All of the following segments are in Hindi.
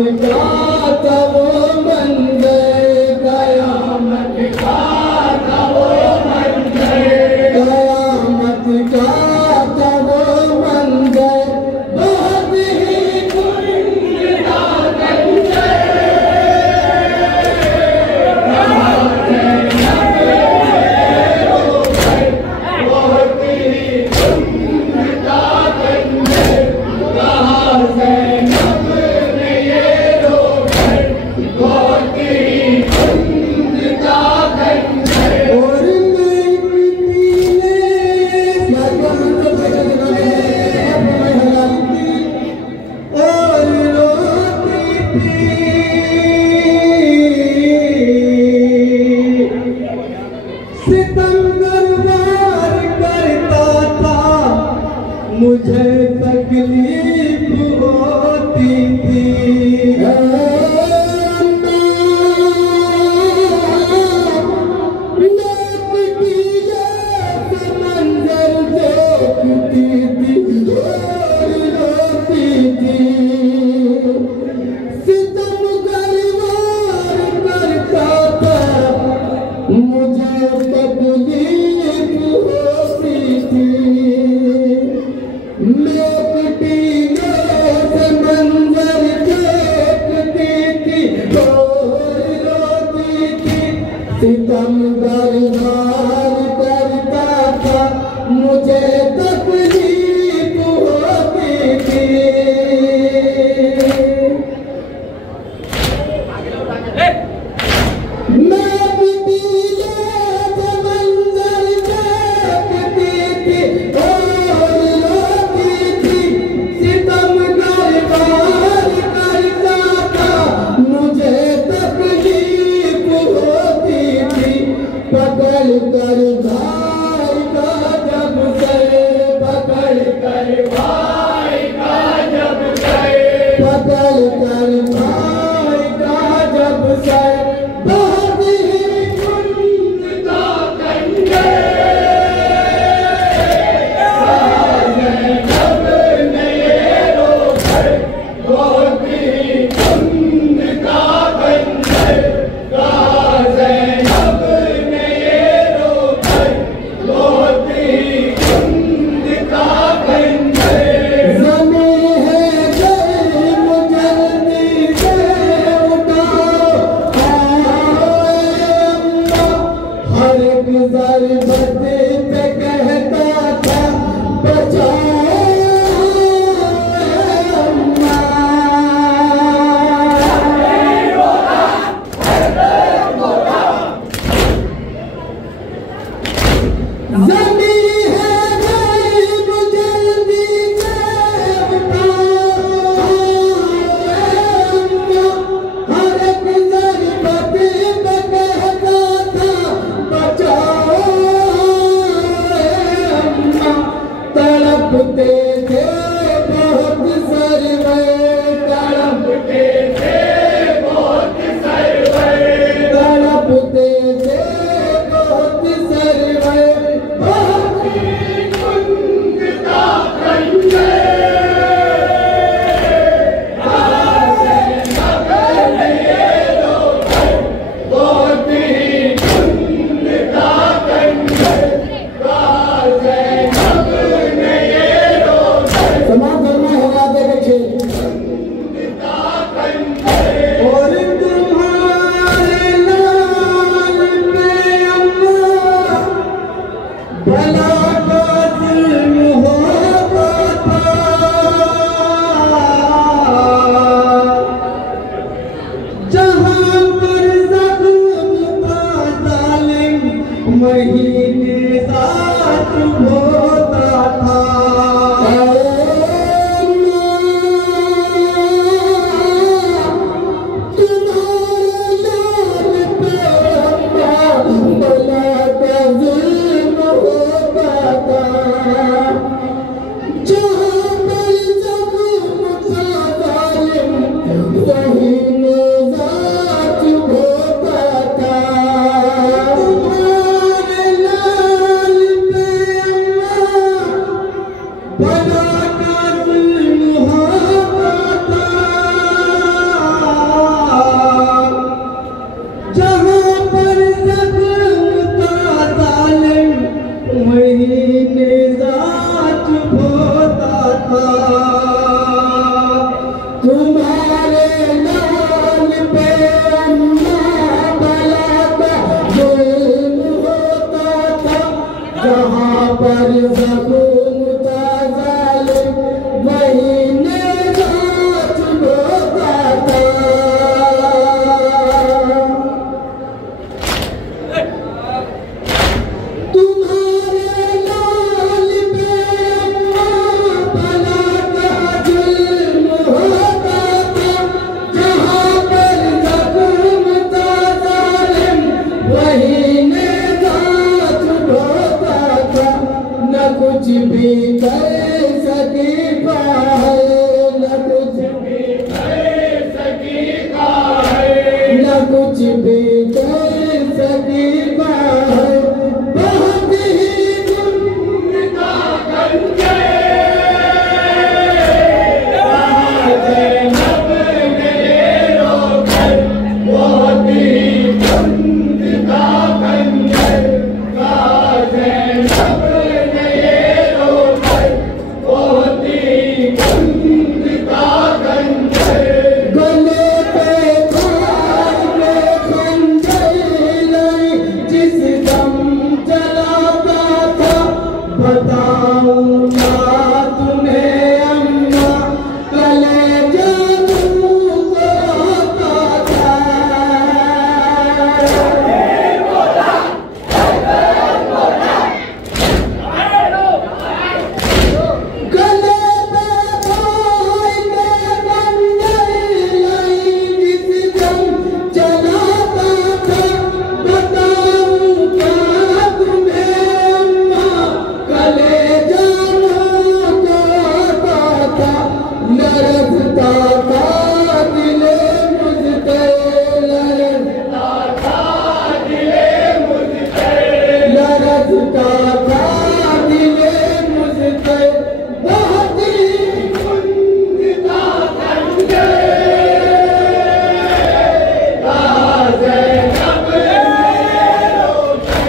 का वो मंजर, कयामत का वो मंजर, कयामत का वो मंजर, बहुत ही कुंडा मंजर। मुझे तकलीफ होती थी, मंजर देखती थी और रोती थी, सितम गरवार करता था, मुझे तकलीफ होती थी। मंजर देखती थी और रोती थी, सितम गरवार करता था, मुझे तकलीफ होती थी। मैं पीले से मंजर देखती थी और रोती थी, सितम गरवार करता था, मुझे तकलीफ होती थी। पकड़ कर भाई का जब सर, पकड़ कर भाई का जब सर, पकड़ कर भाई का जब सर, बहुत ही कुंडा कंजर। जब नए रोकर बहुत ही कुंडा कंजर, जब नए रोकर बहुत ही कुंडा कंजर। ज़मीन है गई मुजल्दी से उठाओ, हर एक ज़रबत पे कहता था बचाओ ज़मीन है गई मुजल्दी से उठाओ, हर एक ज़रबत पे कहता था बचाओ। तड़पते थे बहुत सरवर, तड़पते थे बहुत सरवर, तड़पते थे बहुत सरवर, बहुत ही कुंडा कंजर। बहुत ही कुंडा कंजर, समाज धर्म होगा देखे और तुम्हारे लाल में अल्लाह भला का जुल्म होता था, जहां पर ज़ख्म था जालिम महीने साथ होता था। भला का जुल्म होता जहाँ पर जख्म था जालिम वहीं निजात होता था। तुम्हारे लाल पे अम्मा बला का जुल्म होता था। जहाँ पर जख्म था जालिम वहीं निजात होता था। कुछ भी कर सकी है, न कुछ भी कर सकी है, न कुछ भी कर सकी है। बहुत ही गुमका गंजे जैनब ने रोकर, बहुत ही गुमका गंजे जैनब बताऊंगा तुम्हें अम्मा कलेजा तुमको आता गले पे भाई के बंदे लाई जिस दम चलाता था। बताऊंगा तुम्हें अम्मा कलेजा मुझको आता लरसता था दिले मुझसे, लरसता था दिले मुझसे, लरसता था दिले मुझसे। बहुत ही गुंजता गंजे जैनब ने रोके,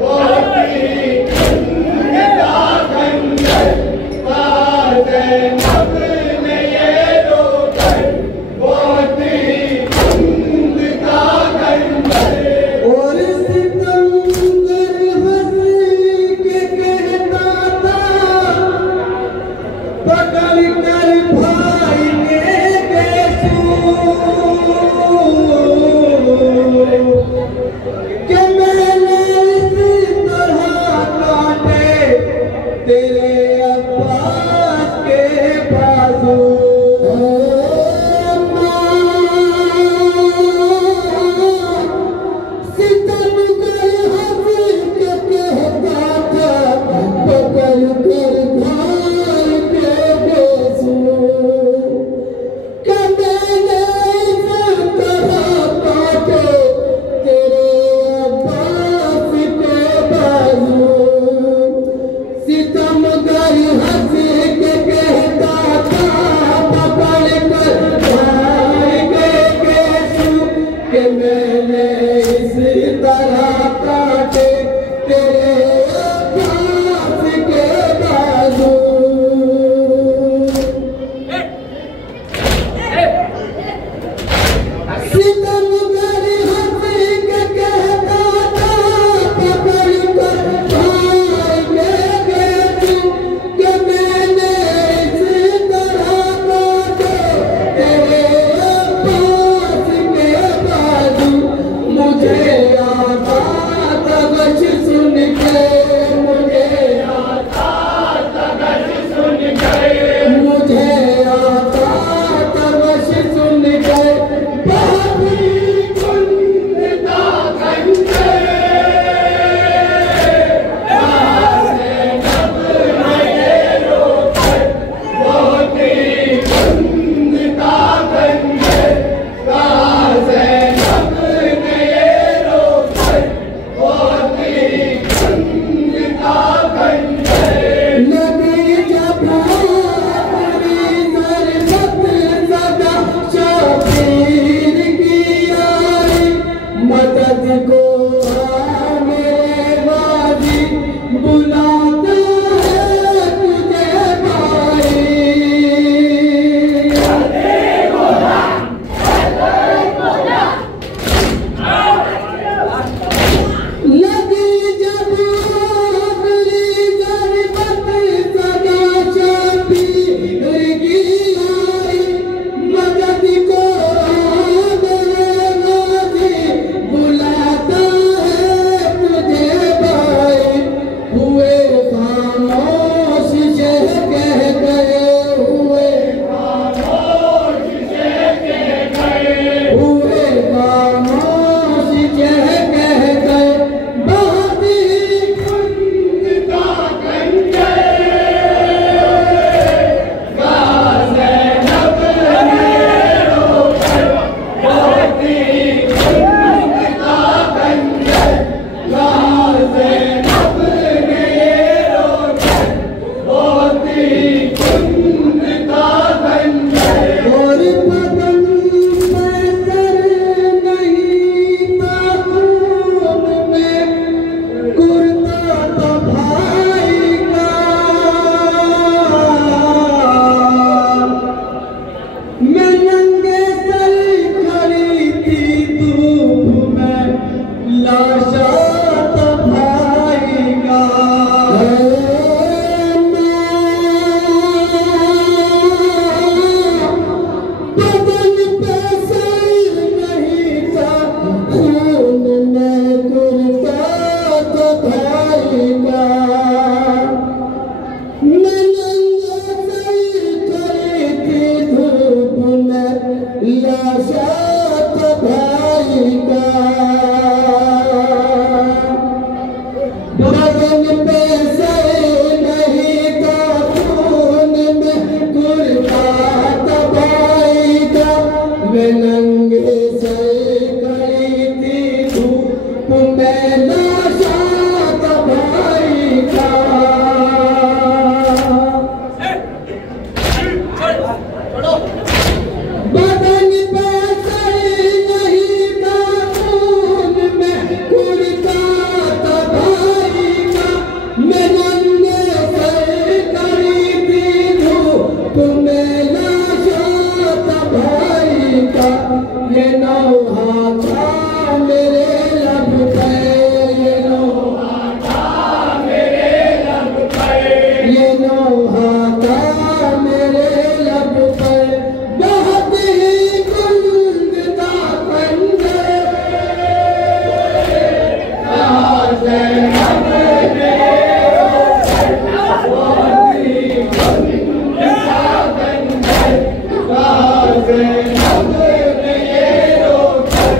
बहुत ही गुंजता गंजे जैनब ने ये रोके, बहुत ही गुंजता गंजे। और सितमगर हंस के कहता था पकड़ कर भाई ने बेसू कि मैंने इस तरह काटे तेरे अब्बास के बाजू। सितमगर हंस के कहता था पकड़ कर भाई के बेसू कि मैंने इस तरह काटे तेरे अब्बास के बाजू। सितमगर हंस के कहता था पकड़ कर भाई के बेसू कि मैंने इस तरह काटे तेरे अब्बास के बाजू। सितमगर हंस के कहता था पकड़ कर भाई के बेसू कि मैंने इस तरह काटे तेरे अब्बास के बाजू। मुझे आता था गश सुन के, मुझे आता था गश सुन के, मुझे आता था गश सुन के। बहुत ही गुंजता गंजे जैनब ने ये रोके, बहुत ही गुंजता गंजे जैनब ने ये रोके। मदद को आ मेरे गाजी बुलाता है तुझे भाई। लगी जब आखिरी ज़रबत सदा शबीर की आई, मदद को आ मेरे गाजी बुलाता है तुझे भाई। हुए खामोश से कह गए, हुए खामोश से कह गए, हुए खामोश से कह गए, बहुत ही कुंदता बन गए। ज़ैनब ने रोकर बहुत ही कुंदता बन गए, ज़ैनब ने रोकर बहुत ही कुंदता बन गए। और बदन पे सर नहीं था खून में, कुर्ता तो भाई का। मैं नंगे सर खड़ी थी धूप में, लाशा तो भाई का। बदन पे सर नहीं था खून में, कुर्ता तो भाई का। मैं नंगे सर खड़ी थी धूप में, लाशा तो भाई का। बदन पे सर नहीं था खून में, कुर्ता तो भाई का। मैं नंगे सर खड़ी थी धूप में, लाशा तो भाई का। बदन पे सर नहीं था खून में, कुर्ता तो भाई का। मैं नंगे सर खड़ी थी धूप में, लाशा तो भाई का। ये नौहा था मेरे लब पे, ये नौहा था मेरे लब पे, ये नौहा था मेरे लब पे, बहुत ही कुंदता बन गए। ज़ैनब ने रोकर बहुत ही कुंदता बन गए, ज़ैनब ने रोकर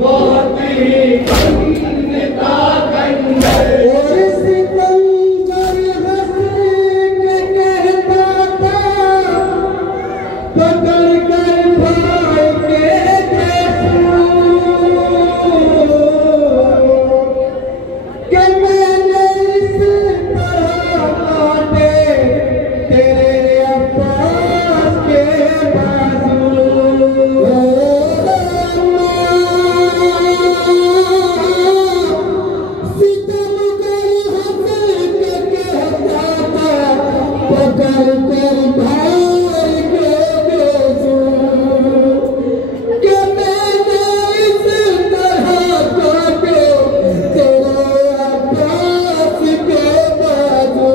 बहुत ही कुंदता बन गए। और सिकंदर हंस के कहता था, पकड़ कर भाई के देखूं कि मैंने इस तरह काटे तेरे अब्बास के बाजू। सितमगर हंस के कहता था, पकड़ कर भाई के देखूं कि मैंने इस तरह काटे तेरे अब्बास के बाजू।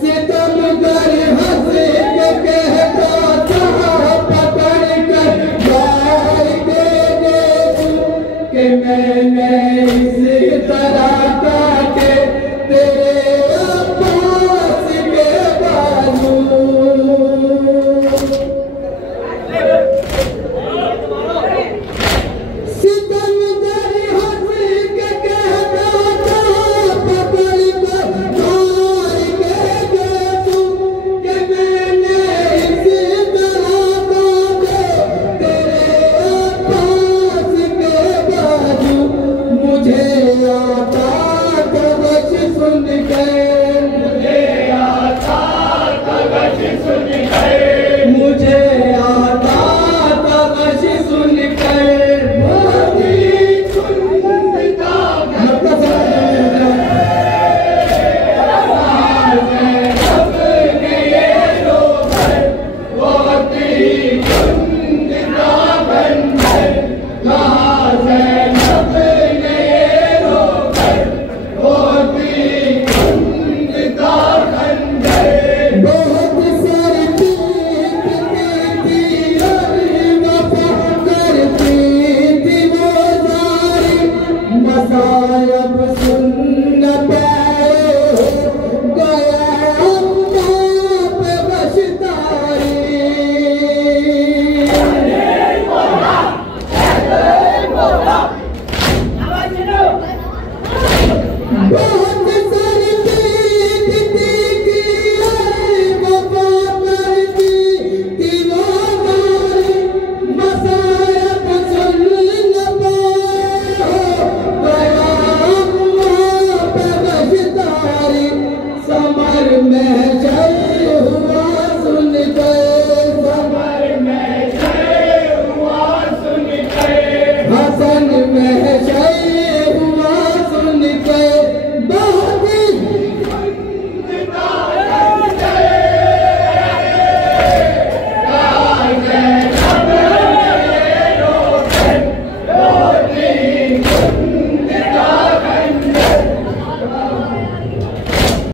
सितमगर हंस के कहता था, पकड़ कर भाई के देखूं कि मैंने